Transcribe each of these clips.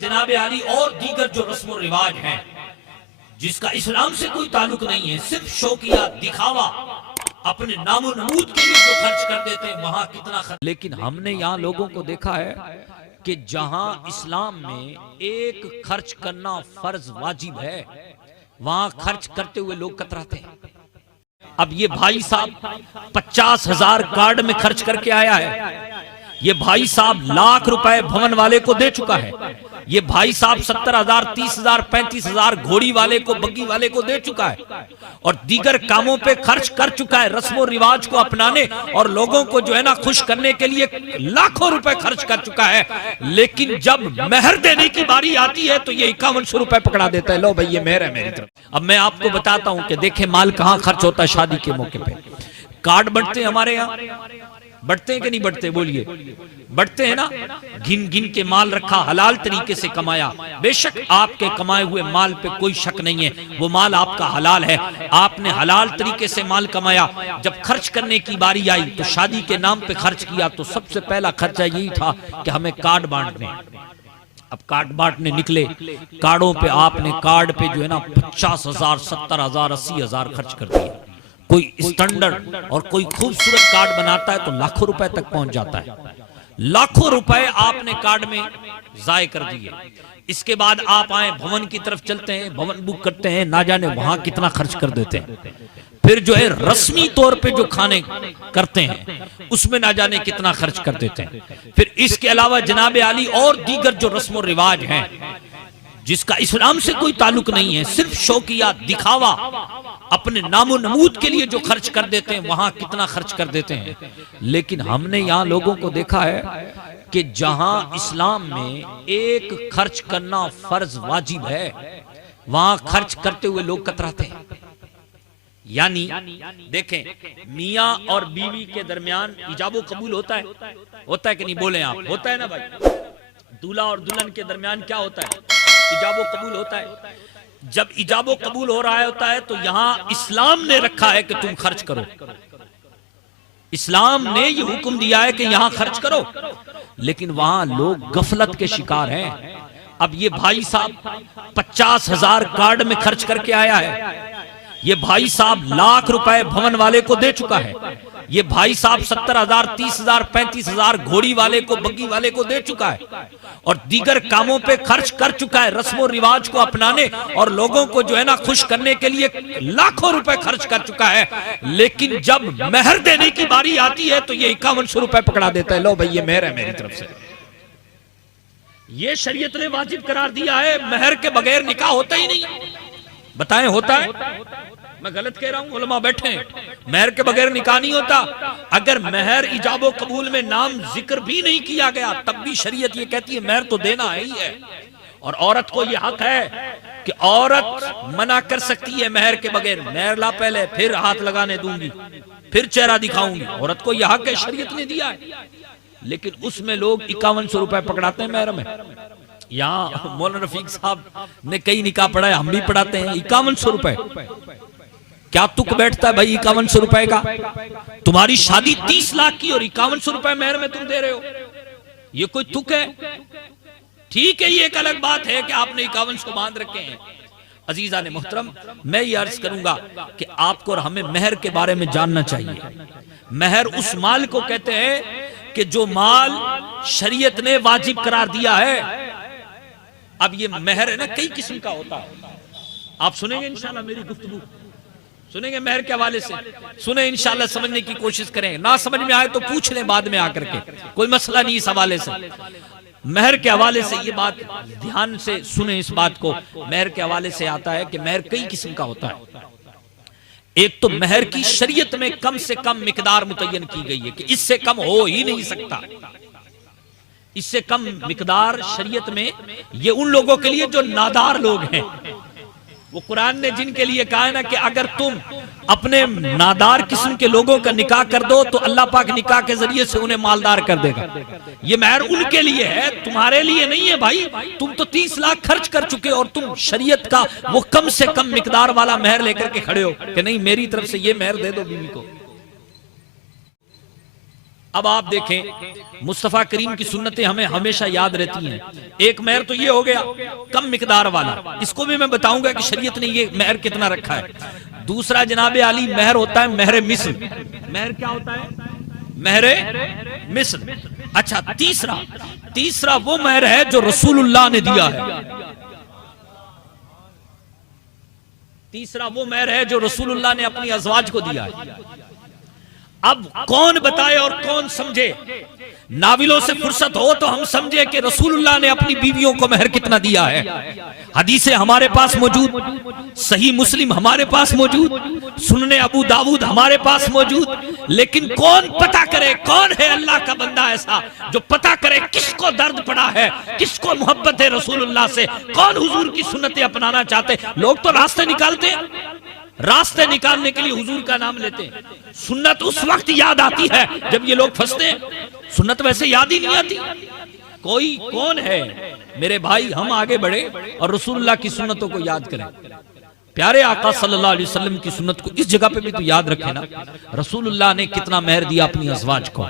जनाब आली और दीगर जो रस्म और रिवाज हैं जिसका इस्लाम से कोई ताल्लुक नहीं है, सिर्फ शौकिया दिखावा अपने नामो नमूद के लिए जो खर्च कर देते हैं वहां कितना खर्च। लेकिन हमने यहाँ लोगों को देखा है कि जहां इस्लाम में एक खर्च करना फर्ज वाजिब है वहां खर्च करते हुए लोग कतराते हैं। अब ये भाई साहब 50,000 कार्ड में खर्च करके आया है, ये भाई साहब लाख रुपए भवन वाले को दे चुका है, ये भाई साहब 70,000 30,000 35,000 घोड़ी वाले को बग्गी वाले को दे चुका है और दीगर कामों पे खर्च कर चुका है, रस्मों रिवाज को अपनाने और लोगों को जो है ना खुश करने के लिए लाखों रुपए खर्च कर चुका है। लेकिन जब मेहर देने की बारी आती है तो ये 5100 रुपए पकड़ा देता है, लो भाई ये मेहर है मेरी तरफ। अब मैं आपको बताता हूं कि देखे माल कहां खर्च होता है शादी के मौके पे। कार्ड बढ़ते हैं हमारे यहाँ, बढ़ते हैं कि नहीं बढ़ते, बोलिए बढ़ते हैं ना। गिन गिन के माल रखा, हलाल तरीके से कमाया, बेशक आपके कमाए हुए माल पे कोई शक नहीं है, वो माल आपका हलाल है, आपने हलाल तरीके से माल कमाया। जब खर्च करने की बारी आई तो शादी के नाम पे खर्च किया तो सबसे पहला खर्चा यही था कि हमें कार्ड बांटने। अब कार्ड बांटने निकले, कार्डों पे आपने कार्ड पे जो है ना 50,000 70,000 80,000 खर्च कर दिया। कोई स्टैंडर्ड और कोई खूबसूरत कार्ड बनाता है तो लाखों रुपए तक पहुंच जाता है, लाखों रुपए आपने कार्ड में जाय कर दिए। इसके बाद आप आए भवन की तरफ चलते हैं, भवन बुक करते हैं, ना जाने वहां कितना खर्च कर देते हैं। फिर जो है रस्मी तौर पे जो खाने करते हैं उसमें ना जाने कितना खर्च कर देते हैं। फिर इसके अलावा जनाब आली और दीगर जो रस्म और रिवाज हैं जिसका इस्लाम से कोई ताल्लुक नहीं है, सिर्फ शौकिया दिखावा अपने नामो नमूद के लिए जो खर्च कर देते हैं वहां कितना खर्च कर देते हैं। लेकिन हमने यहाँ लोगों को देखा है कि जहां इस्लाम में एक खर्च करना फर्ज वाजिब है वहां खर्च करते हुए लोग कतराते हैं। यानी देखें, मियां और बीवी के दरमियान इजाबो कबूल होता है कि नहीं, बोले आप, होता है ना भाई। दूल्हा और दुल्हन के दरमियान क्या होता है, इजाबो कबूल होता है। जब इजाबो कबूल हो रहा होता है तो यहां इस्लाम ने रखा है कि तुम खर्च करो, इस्लाम ने ये हुक्म दिया है कि यहां खर्च करो। लेकिन वहां लोग गफलत के शिकार हैं। अब ये भाई साहब 50,000 कार्ड में खर्च करके आया है, ये भाई साहब लाख रुपए भवन वाले को दे चुका है, ये भाई साहब 70,000 30,000 35,000 घोड़ी वाले को बग्गी वाले को दे चुका है और दीगर कामों पे खर्च कर चुका है, रस्मों रिवाज को अपनाने और लोगों को जो है ना खुश करने के लिए लाखों रुपए खर्च कर चुका है। लेकिन जब मेहर देने की बारी आती है तो ये 5100 रुपए पकड़ा देता है, लो भाई ये मेहर है मेरी तरफ से। ये शरीयत ने वाजिब करार दिया है, मेहर के बगैर निकाह होता ही नहीं। बताएं होता है? मैं गलत कह रहा हूं? उलमा बैठे हैं, मेहर के बगैर निकाह नहीं होता। अगर मेहर इजाबो कबूल में नाम जिक्र भी नहीं किया गया तब भी शरीयत ये कहती है मेहर तो देना ही है। और औरत को यह हक है कि औरत मना कर सकती है मेहर के बगैर, मेहर ला पहले फिर हाथ लगाने दूंगी फिर चेहरा दिखाऊंगी, औरत को यह हक है, शरीयत ने दिया है। लेकिन उसमें लोग 5100 रुपए पकड़ाते हैं मेहर में। यहाँ मौलाना रफीक साहब ने कई निकाह पढ़ाए, हम भी पढ़ाते हैं। 5100 रुपए क्या तुक बैठता है भाई 5100 रुपए का? तुम्हारी शादी 30 लाख की और 5100 रुपए मेहर में तुम दे रहे हो, ये कोई तुक है? ठीक है, ये एक अलग बात है कि आपने 5100 बांध रखे हैं। अजीजा ने मोहतरम, मैं ये अर्ज करूंगा कि आपको और हमें मेहर के बारे में जानना चाहिए। मेहर उस माल को कहते हैं कि जो माल शरीयत ने वाजिब करार दिया है। अब ये मेहर है ना कई किस्म का होता है, आप सुनेंगे इंशाल्लाह मेरी गुफ्तगू, सुनेंगे मेहर के हवाले से, सुने इंशाल्लाह, समझने की कोशिश करें। ना समझ में आए तो पूछ लें बाद में आकर के, कोई मसला नहीं इस हवाले से। मेहर के हवाले से ये बात ध्यान से सुने, इस बात को मेहर के हवाले से आता है कि मेहर कई किस्म का होता है। एक तो मेहर की शरीयत में कम से कम मिकदार मुतय्यन की गई है कि इससे कम हो ही नहीं सकता। इससे कम मिकदार शरीयत में ये उन लोगों के लिए जो नादार लोग हैं, वो कुरान ने जिनके लिए कहा है ना कि अगर तुम अपने नादार किस्म के लोगों का निकाह कर दो तो अल्लाह पाक निकाह के जरिए से उन्हें मालदार कर देगा। ये मेहर उनके लिए है, तुम्हारे लिए नहीं है भाई। तुम तो 30 लाख खर्च कर चुके और तुम शरीयत का वो कम से कम मिकदार वाला मेहर लेकर के खड़े हो कि नहीं मेरी तरफ से ये मेहर दे दो बीवी को। अब आप देखें मुस्तफा करीम की सुन्नतें हमें हमेशा याद रहती हैं। एक महर तो ये हो गया कम मिकदार वाला, इसको भी मैं बताऊंगा कि शरीयत ने ये महर कितना रखा है। दूसरा जनाबे आली महर होता है महर मिस्र। महर क्या होता है? महर मिस्र। अच्छा, तीसरा वो महर है जो रसूलुल्लाह ने दिया है। तीसरा वो महर है जो रसूलुल्लाह ने अपनी अज़वाज को दिया है। अब कौन बताए और कौन समझे? नाविलों से फुर्सत हो तो हम समझे कि रसूलुल्लाह ने अपनी बीवियों को महर कितना दिया है। हदीसें हमारे पास मौजूद, सही मुस्लिम हमारे पास मौजूद, सुनने अबू दाऊद हमारे पास मौजूद। लेकिन कौन पता करे, कौन है अल्लाह का बंदा ऐसा जो पता करे किसको दर्द पड़ा है, किसको मोहब्बत है रसूलुल्लाह से, कौन हुजूर की सुन्नतें अपनाना चाहते। लोग तो रास्ते निकालते हैं, रास्ते निकालने के लिए हुजूर का नाम लेते हैं। सुन्नत उस वक्त याद आती है जब ये लोग फंसते हैं, सुन्नत वैसे याद ही नहीं आती। कोई कौन है मेरे भाई, हम आगे बढ़े और रसूलुल्लाह की सुन्नतों को याद करें। प्यारे आका सल्लल्लाहु अलैहि वसल्लम की सुन्नत को इस जगह पे भी तो याद रखें ना। रसूलुल्लाह ने कितना महर दिया अपनी अज़वाज को।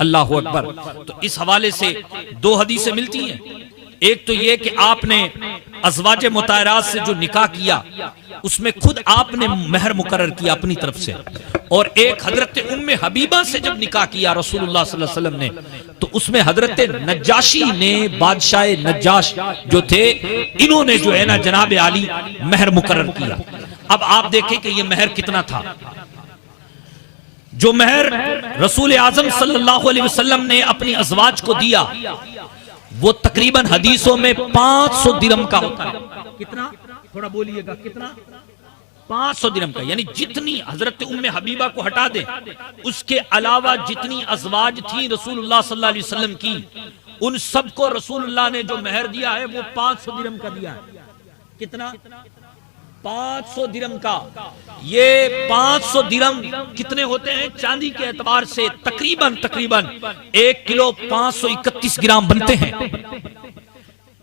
अल्लाहु अकबर। तो इस हवाले से दो हदीसें मिलती हैं। एक तो ये कि आपने अज़वाज मुताहरात से जो निकाह किया उसमें खुद आपने महर मुकर्रर किया अपनी तरफ से, और एक हजरत उम्मे हबीबा से जब निकाह किया रसूलुल्लाह सल्लल्लाहु अलैहि वसल्लम ने तो उसमें हजरत नज्जाशी ने, बादशाह नज्जाश जो थे, इन्होंने जो है ना जनाब आली महर मुकर्रर किया। अब आप देखें कि यह महर कितना था। जो महर रसूल आजम सल्लल्लाहु अलैहि वसल्लम ने अपनी अज़वाज को दिया वो तकरीबन हदीसों में 500 दिरहम का होता है। कितना? थोड़ा बोलिएगा, कितना? 500 दिरहम का। यानी जितनी हजरत उम्मे हबीबा को हटा दे, उसके अलावा जितनी अज़वाज थी रसूलुल्लाह सल्लल्लाहु अलैहि वसल्लम की, उन सबको रसूलुल्लाह ने जो महर दिया है वो 500 दिरहम का दिया है। कितना? 500 दिरहम का। ये 500 दिरहम कितने होते हैं चांदी के एतबार से? तकरीबन 1 किलो 531 ग्राम बनते हैं।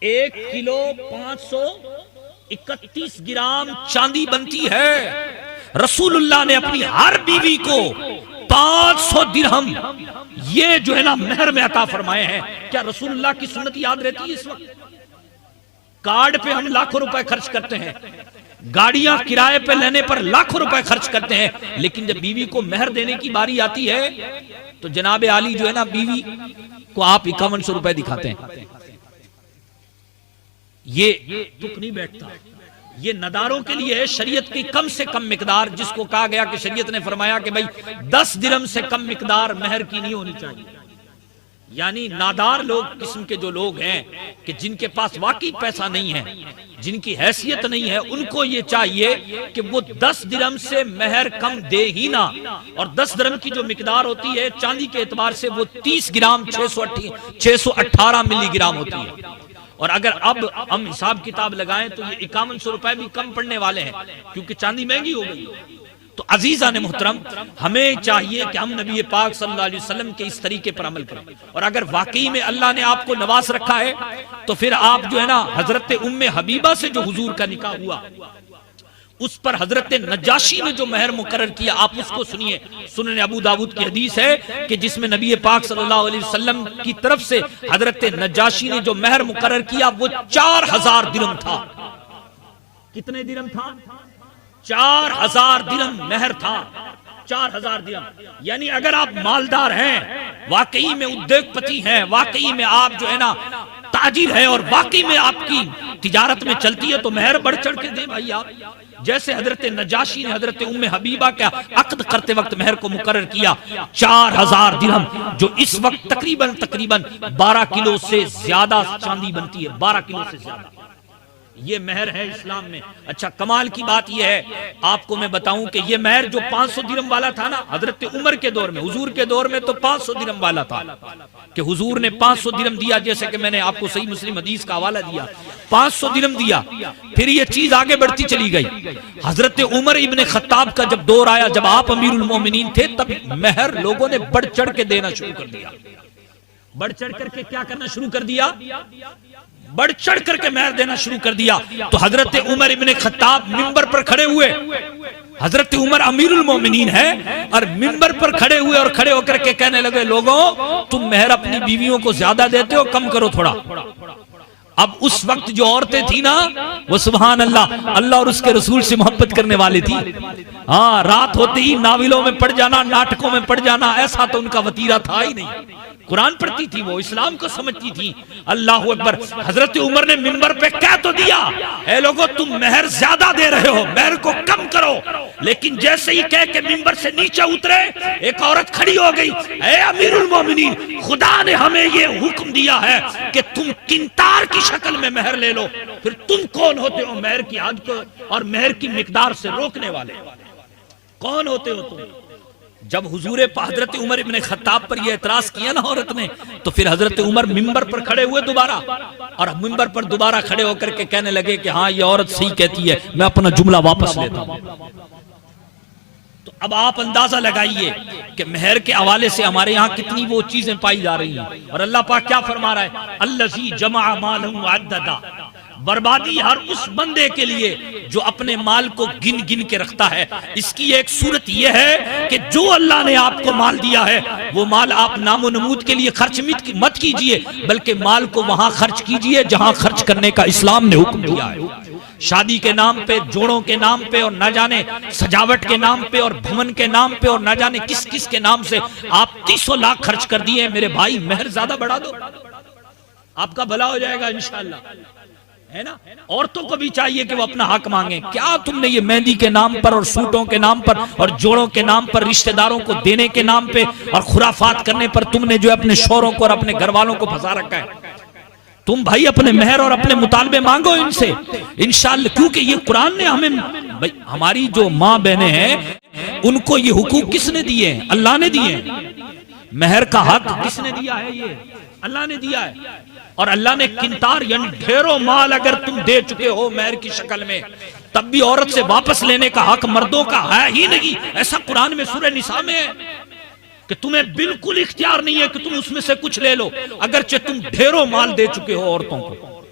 1 किलो 531 ग्राम चांदी बनती है। रसूलुल्लाह ने अपनी हर बीवी को 500 दिरहम ये जो है ना महर में अता फरमाए हैं। क्या रसूलुल्लाह की सुन्नत याद रहती है? इस वक्त कार्ड पे हम लाखों रुपए खर्च करते हैं, गाड़ियां किराए पे लेने पर लाखों रुपए खर्च करते हैं, लेकिन जब बीवी को महर देने की बारी आती है तो जनाब आली जो है ना बीवी को आप 5100 रुपए दिखाते हैं। ये दुख नहीं बैठता। ये नदारों के लिए है शरीयत की कम से कम मिकदार, जिसको कहा गया कि शरीयत ने फरमाया कि भाई 10 दिरहम से कम मिकदार महर की नहीं होनी चाहिए। यानी नादार लोग किस्म के जो लोग हैं कि जिनके पास वाकई पैसा नहीं है, जिनकी हैसियत नहीं है, उनको ये चाहिए कि वो 10 दिरहम से महर कम दे ही ना। और 10 दिरहम की जो मिकदार होती है चांदी के एतबार से वो 30 ग्राम 618 मिलीग्राम होती है। और अगर अब हम हिसाब किताब लगाएं तो ये 5100 रुपए भी कम पड़ने वाले हैं, क्योंकि चांदी महंगी हो गई। तो अजीजा ने मुहतरम, हमें चाहिए कि हम नबी पाक सल्लल्लाहु अलैहि वसल्लम के इस तरीके पर अमल करें। और अगर वाकई में अल्लाह ने आपको नवाज रखा है तो फिर आप जो है ना हजरत उम्मे हबीबा से जो हुजूर का निकाह हुआ उस पर हजरत नज्जाशी ने जो महर मुकर्रर किया, आप उसको सुनिए। सुनन अबू दाऊद की हदीस है कि जिसमें नबी पाक सल्लल्लाहु अलैहि वसल्लम की तरफ से हजरत नज्जाशी ने जो महर मुकर्रर किया वो 4000 दिरहम था। कितने दिरहम था? 4000 दिरहम महर था। 4000 दिरहम। यानी अगर आप मालदार हैं, वाकई में उद्योगपति हैं, वाकई में आप जो है ना ताजिर है और वाकई में आपकी तिजारत में चलती है, तो महर बढ़ चढ़ के दे भाई आप। जैसे हजरत नजाशी ने हजरत उम्मे हबीबा का अक्द करते वक्त महर को मुकर्रर किया 4000 दिरहम, जो इस वक्त तकरीबन 12 किलो से ज्यादा चांदी बनती है। 12 किलो से ज्यादा ये महर है इस्लाम में। अच्छा, कमाल की बात यह है, आपको मैं बताऊं कि ये महर जो 500 दिरहम वाला था ना हजरत उमर के दौर में, हुजूर के दौर में तो 500 दिरहम वाला था कि हुजूर ने 500 दिरहम दिया। जैसे कि मैंने आपको सही मुस्लिम हदीस का हवाला दिया, 500 दिरहम दिया। फिर ये चीज आगे बढ़ती चली गई। हजरत उमर इब्ने खत्ताब का जब दौर आया, जब आप अमीरुल मोमिनीन थे, तब महर लोगों ने बढ़ चढ़ के देना शुरू कर दिया। बढ़ चढ़ करके क्या करना शुरू कर दिया? बढ़ चढ़ करके महर देना शुरू कर दिया। तो हजरत उमर इब्ने खत्ताब मिंबर पर खड़े हुए, हजरत उमर अमीरुल मोमिनीन है और मिंबर पर खड़े हुए और खड़े होकर के कहने लगे, लोगों तुम मेहर अपनी बीवियों को ज्यादा देते हो, कम करो थोड़ा। अब उस वक्त जो औरतें थी ना, वो सुभान अल्लाह, अल्लाह और उसके रसूल से मोहब्बत करने वाली थी। हाँ, रात होते ही नाविलों में पड़ जाना, नाटकों में पड़ जाना, ऐसा तो उनका वतीरा था ही नहीं। कुरान पढ़ती थी, वो इस्लाम को समझती थी। अल्लाह अकबर। हजरत उमर ने मिंबर पे कह तो दिया, ए लोगों तुम मेहर ज्यादा दे रहे हो, मेहर को कम करो। लेकिन जैसे ही कह के मिंबर से नीचे उतरे, एक औरत खड़ी हो गई, ए अमीरुल मोमिनीन, खुदा ने हमें ये हुक्म दिया है कि तुम किंतार की शक्ल में मेहर ले लो। फिर तुम कौन होते हो मेहर की हद को और मेहर की मिकदार से रोकने वाले? कौन होते हो तुम? जब हुजूर हजरत उमर इब्ने खत्ताब पर यह एतराज किया ना औरत ने, तो फिर हजरत उमर मिंबर पर खड़े हुए दोबारा, और मिंबर पर दोबारा खड़े होकर के कहने लगे कि हाँ ये औरत सही कहती है, मैं अपना जुमला वापस लेता हूं। तो अब आप अंदाजा लगाइए कि मेहर के हवाले से हमारे यहाँ कितनी वो चीजें पाई जा रही हैं। और अल्लाह पाक क्या फरमा रहा है, अल्लज़ी जमा मालहु अद्ददा, बर्बादी हर उस बंदे के लिए जो अपने माल को गिन गिन के रखता है। इसकी एक सूरत यह है कि जो अल्लाह ने आपको माल दिया है, वो माल आप नामो नमूद के लिए खर्च मत कीजिए, बल्कि माल को वहां खर्च कीजिए जहां खर्च करने का इस्लाम ने हुक्म दिया है। शादी के नाम पे, जोड़ों के नाम पे, और न जाने सजावट के नाम पे, और भवन के नाम पे, और न जाने किस किस के नाम से आप 300 लाख खर्च कर दिए। मेरे भाई, मेहर ज्यादा बढ़ा दो, आपका भला हो जाएगा इंशाअल्लाह, है ना। औरतों को भी चाहिए कि वो अपना हक मांगे। क्या तुमने ये मेहंदी के नाम पर और सूटों के नाम पर और जोड़ों के नाम पर, रिश्तेदारों को देने के नाम पे और खुराफात करने पर तुमने जो अपने शौहरों को और अपने घर वालों को फंसा रखा है। तुम भाई अपने मेहर और अपने मुतालबे मांगो इनसे इंशाअल्लाह, क्योंकि ये कुरान ने हमें, भाई हमारी जो माँ बहनें हैं उनको ये हुकूक किसने दिए हैं? अल्लाह ने दिए हैं। मेहर का हक किसने दिया है? ये अल्लाह ने दिया है। और अल्लाह ने किंतार यानी ढेरों माल अगर तुम दे चुके हो मेहर की शक्ल में, तब भी औरत से वापस लेने का हक मर्दों का है ही नहीं। ऐसा कुरान में सूरह निसा में है कि तुम्हें बिल्कुल इख्तियार नहीं है कि तुम उसमें से कुछ ले लो, अगरचे तुम ढेरों माल दे चुके हो औरतों को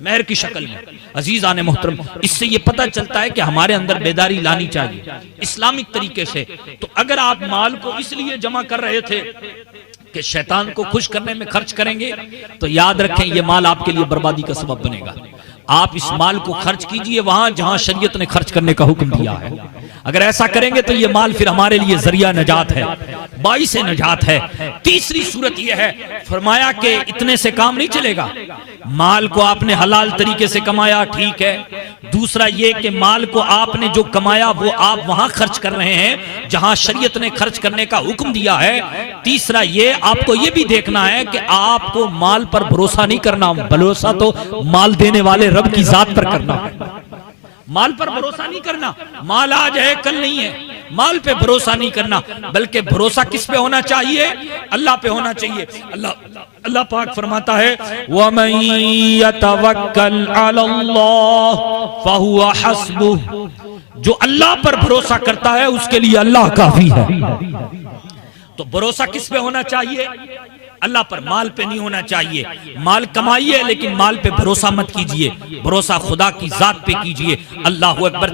मेहर की शक्ल में। अजीजान मोहतरम, इससे ये पता चलता है कि हमारे अंदर बेदारी लानी चाहिए इस्लामिक तरीके से। तो अगर आप माल को इसलिए जमा कर रहे थे कि शैतान को खुश करने में खर्च करेंगे, तो याद रखें ये माल आपके लिए बर्बादी का सबब बनेगा। आप इस माल को खर्च कीजिए वहां जहां शरीयत ने खर्च करने का हुक्म दिया है। अगर ऐसा करेंगे तो ये माल फिर हमारे लिए जरिया नजात है, बाइस नजात है। तीसरी सूरत यह है, फरमाया कि इतने से काम नहीं चलेगा। माल को आपने हलाल तरीके से कमाया, ठीक है। दूसरा ये कि माल को आपने जो कमाया वो आप वहां खर्च कर रहे हैं जहां शरीयत ने खर्च करने का हुक्म दिया है। तीसरा ये, आपको ये भी देखना है कि आपको माल पर भरोसा नहीं करना, भरोसा तो माल देने वाले रब की जात पर करना है। माल पर भरोसा नहीं करना, माल आज है कल नहीं है, माल पे भरोसा नहीं करना, बल्कि भरोसा किस पे होना चाहिए? अल्लाह पे होना चाहिए। अल्लाह पाक फरमाता है, वमन यतवक्कल अलल्लाह फहुवा हस्बुह, जो अल्लाह पर भरोसा करता है उसके लिए अल्लाह काफी है। तो भरोसा किस पे होना चाहिए? अल्लाह पर, माल पे नहीं होना चाहिए। माल कमाइए लेकिन माल पे भरोसा मत कीजिए, भरोसा खुदा की जात पे कीजिए। अल्लाहू अकबर।